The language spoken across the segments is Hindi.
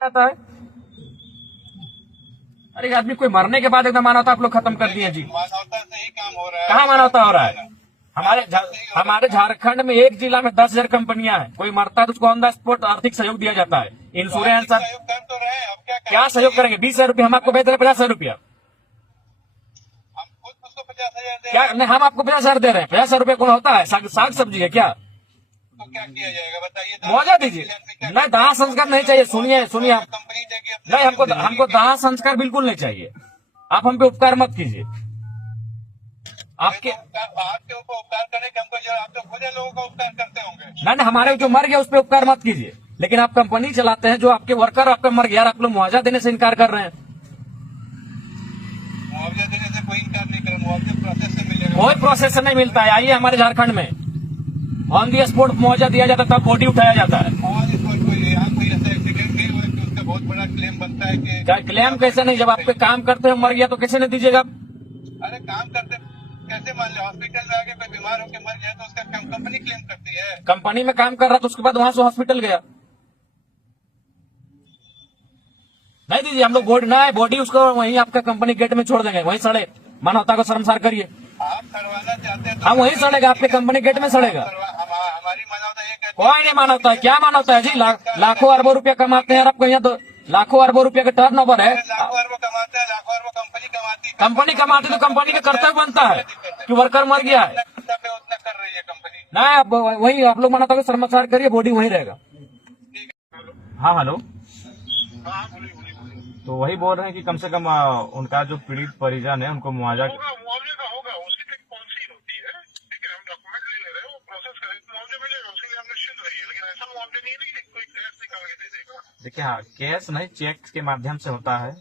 जाता है। अरे आदमी कोई मरने के बाद एकदम मानवता आप लोग खत्म कर दिए जी। मानवता से ही काम हो रहा है। कहाँ मानवता हो रहा है? हमारे झारखंड में एक जिला में 10,000 कंपनियां हैं। कोई मरता है तो उसको ऑन द स्पॉट आर्थिक सहयोग दिया जाता है, इंश्योरेंस। सहयोग कर तो रहे हैं, अब क्या सहयोग करेंगे? 20,000 रुपया हम आपको भेज रहे हैं, 50,000 रुपया हम खुद उसको 50,000 दे क्या? नहीं, हम आपको 50,000 दे रहे हैं। 50,000 रुपया कौन होता है? साग सब्जी है क्या? तो क्या किया जाएगा बताइए? मुआवजा दीजिए। नहीं, दाह संस्कार नहीं चाहिए। सुनिए सुनिए, कंपनी देगी अपने नहीं, हमको दाह संस्कार बिल्कुल नहीं चाहिए। आप हम पे उपकार मत कीजिए। आपके आपके ऊपर उपकार करने के हमको जो आप तो खुद लोगों का उपकार करते होंगे। नहीं, हमारे जो मर गया उस पर उपकार मत कीजिए। लेकिन आप कंपनी चलाते हैं, जो आपके वर्कर आपका मर गया, आप लोग मुआवजा देने से इनकार कर रहे हैं। मुआवजा देने से कोई इनकार नहीं कर, मुआवजा प्रोसेस से मिलेगा। कोई प्रोसेस से नहीं मिलता है। आइए हमारे झारखंड में ऑन दी स्पॉट मुआवजा दिया जाता है, तब बॉडी उठाया जाता है। और कोई ऐसा एक्सीडेंट नहीं हुआ कि उसका बहुत बड़ा क्लेम बनता है कि क्या क्लेम? कैसे नहीं? जब आप पे काम करते हैं मर गया तो कैसे नहीं दीजिएगा? अरे काम करते कैसे मान लो हॉस्पिटल में आके कोई बीमार होकर मर गया तो उसका कंपनी क्लेम करती है। कंपनी में काम कर रहा तो उसके बाद वहां से हॉस्पिटल गया, नहीं दीजिए हम लोग बॉडी उसको वहीं आपका कंपनी गेट में छोड़ देंगे, वहीं सड़े। मानवता को शर्मसार करिए। आप करवाना चाहते हैं हम वहीं सड़ेगा, आपके कंपनी गेट में सड़ेगा। हमारी मानवता ये कहती कोई नहीं मानवता है। क्या मानवता है जी? लाखों अरबों रुपया कमाते हैं और आपको यहाँ तो लाखों अरबों रुपया का टर्नओवर है। लाखों अरबों कमाते हैं, लाखों अरबों कंपनी कमाती है। कंपनी कमाती तो कंपनी का कर्तव्य बनता है कि वर्कर मर गया है। उतना कर रही है कंपनी। नहीं, अब वही आप लोग मानवता को शर्मसार करिए, बॉडी वहीं रहेगा। हाँ हेलो, हाँ बोलिए बोलिए बोलिए। तो वही बोल रहे हैं कि कम से कम उनका जो पीड़ित परिजन है उनको मुआवजा मुआवजे का होगा, उसकी एक पॉलिसी होती है। ठीक है, हम डॉक्यूमेंट ले रहे हैं, वो प्रोसेस करें तो मुआवजा मिलेगा, उसके लिए हम निश्चित रहिए। लेकिन ऐसा मुआवजा नहीं है कि कोई कैश निकाल के दे देगा। देखिए, हाँ, कैश नहीं, चेक के माध्यम से होता है।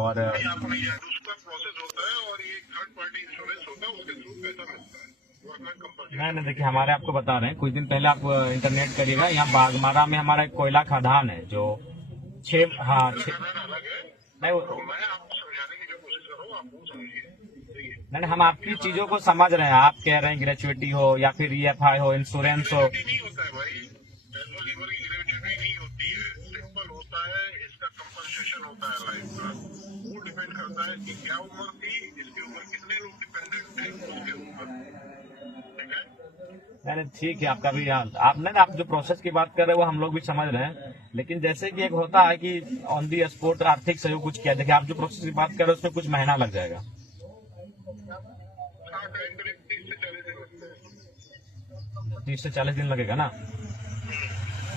और आप नहीं है, उसका प्रोसेस होता है और ये थर्ड पार्टी इंश्योरेंस होता है, उसके थ्रू पैसा मिलता है। नहीं, देखिए हमारे आपको बता रहे हैं, कुछ दिन पहले आप इंटरनेट करिएगा, यहाँ बागमारा में हमारा एक कोयला खदान है जो नहीं मैं आपको समझाने की जो कोशिश कर रहा हूँ, आप वो समझिए। नहीं, हम आपकी चीजों को समझ रहे हैं। आप कह रहे हैं ग्रेचुइटी हो या फिर EFI हो, इंश्योरेंस हो। नहीं होता है भाई, एनुअल लीवर की ग्रेविटी नहीं होती है, सिंपल होता है। इसका कंपनसेशन होता है लाइफ का। वो डिपेंड करता है कि क्या उम्र थी, इसके ऊपर कितने लोग डिपेंडेंट थे उसके ऊपर। ठीक है, नहीं ठीक है, आपका भी आप नहीं, आप जो प्रोसेस की बात कर रहे हैं वो हम लोग भी समझ रहे हैं। लेकिन जैसे कि एक होता है कि ऑन दी स्पॉट आर्थिक सहयोग कुछ किया। देखिए, आप जो प्रोसेस की बात कर रहे हैं उसमें कुछ महीना लग जाएगा। 30 से 40 दिन लगेगा ना?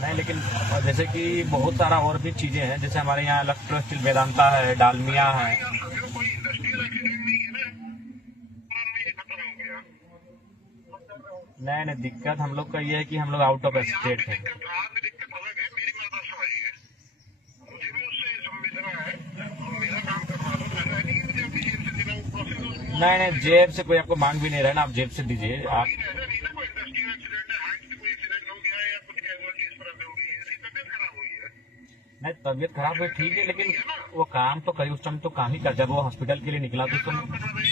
नहीं, लेकिन जैसे कि बहुत सारा और भी चीजें हैं, जैसे हमारे यहाँ इलेक्ट्रो स्टील वेदांता है, डालमिया है। कोई इंडस्ट्रियल एक्सीडेंट नहीं है ना, खत्म हो गया। नहीं, दिक्कत हम लोग का ये है कि हम लोग आउट ऑफ स्टेट है। दिक्कत अलग है, मेरी बात आप समझिए। मुझे भी उससे संवेदना है और मेरा काम करवा दो। ऐसा नहीं कि मुझे अपनी जेब से देना, वो प्रोसेस। नहीं, जेब से कोई आपको मांग भी नहीं रहा है ना, आप जेब से दीजिए। आप ऐसा नहीं ना, कोई इंडस्ट्रियल एक्सीडेंट है, हाइट से कोई एक्सीडेंट हो गया है या कुछ कैजुअलिटीज पर हो गई है, इसकी तबीयत खराब हुई है। नहीं, तबीयत खराब हुई ठीक है, लेकिन वो काम तो करी, उस टाइम तो काम ही कर। जब वो हॉस्पिटल के लिए निकला तो उसको आपको पता है सर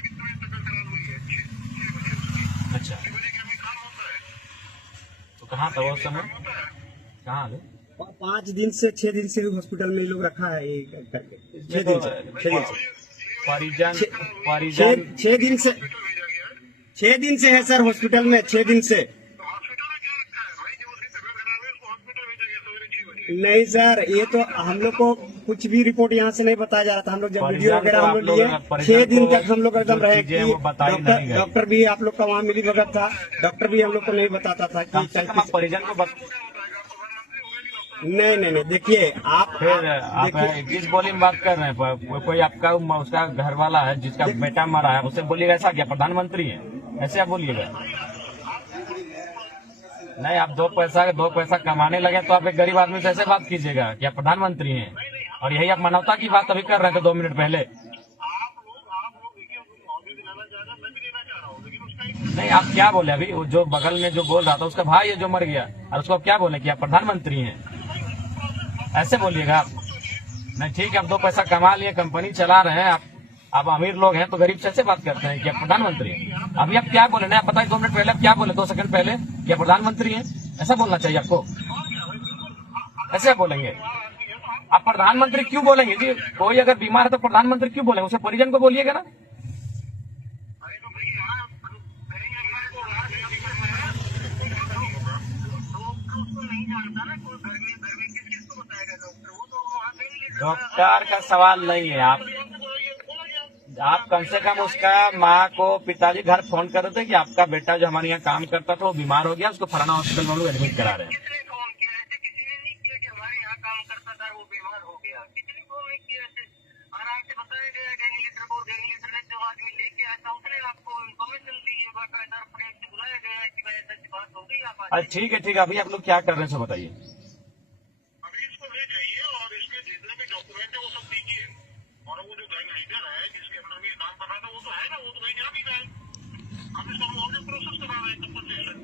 कितनी तबीयत खराब हुई है? 6 बजे उसकी। अच्छा, 6 बजे का भी काम होता है। तो कहाँ था वो समय? कहाँ है? 5 दिन से 6 दिन से हॉस्पिटल में लोग रखा है ये करके। 6 दिन से परिजन 6 दिन से 6 दिन से है सर हॉस्पिटल में। 6 दिन से हॉस्पिटल में क्या रखा है भाई? जो उसकी तबीयत खराब है उसको हॉस्पिटल भेजा गया सवेरे 6 बजे। नहीं सर, ये तो हम लोग को कुछ भी रिपोर्ट यहाँ से नहीं बताया जा रहा था। हम लोग जब वीडियो वगैरह हम लोग लिए 6 दिन तक हम लोग एकदम रहे कि डॉक्टर भी आप लोग का वहाँ मिली भगत था। डॉक्टर भी हम लोग को नहीं बताता था कि परिजन को नहीं देखिए आप फिर आप किस बोली में बात कर रहे हैं? कोई आपका उसका घर वाला है जिसका बेटा मरा है, उससे बोलिएगा ऐसा क्या प्रधानमंत्री है? ऐसे आप बोलिएगा। नहीं, आप दो पैसा कमाने लगे तो आप एक गरीब आदमी से ऐसे बात कीजिएगा कि आप प्रधानमंत्री हैं। और यही आप मानवता की बात अभी कर रहे थे 2 मिनट पहले। नहीं, आप क्या बोले अभी? वो जो बगल में जो बोल रहा था उसका भाई है जो मर गया, और उसको क्या बोले कि आप प्रधानमंत्री हैं? ऐसे बोलिएगा आप। नहीं ठीक है, आप 2 पैसा कमा लिए, कंपनी चला रहे हैं आप अमीर लोग हैं तो गरीब से ऐसे बात करते हैं कि आप प्रधानमंत्री हैं। अभी आप क्या बोले? नहीं, आप बताइए 2 मिनट पहले आप क्या बोले? 2 सेकंड पहले कि आप प्रधानमंत्री हैं, ऐसा बोलना चाहिए आपको। कैसे आप बोलेंगे? आप प्रधानमंत्री क्यों बोलेंगे जी? कोई अगर बीमार है तो प्रधानमंत्री क्यों बोलेंगे? उसे परिजन को बोलिएगा ना। अरे तो भैया उसको नहीं जानता ना, कोई घर में किसको बताएगा डॉक्टर? वो तो वहाँ डॉक्टर का सवाल नहीं है। आप कम से कम उसका माँ को पिताजी घर फोन कर रहे थे कि आपका बेटा जो हमारे यहाँ काम करता था वो बीमार हो गया, उसको फलाना हॉस्पिटल में हम लोग एडमिट करा रहे हैं। किसने फोन किया? ऐसे किसी ने नहीं किया कि हमारे यहाँ काम करता था वो बीमार हो गया। किसी ने फोन नहीं किया। ऐसे आराम से बताया गया गैंगलीटर ने जो आदमी लेके आया था उसने आपको इन्फॉर्मेशन दी है, बाकायदा प्रेम से बुलाया गया है कि भाई ऐसी बात हो गई। आप अरे ठीक है अभी आप लोग क्या कर रहे हैं सो बताइए। अभी इसको ले जाइए और इसके जितने भी डॉक्यूमेंट है वो सब दीजिए। और वो जो गैंग लीडर है जिसके अंदर में काम कर रहा था वो तो है ना, वो तो कहीं जा भी रहा है। हम इसको प्रोसेस करा रहे हैं कंपनसेशन।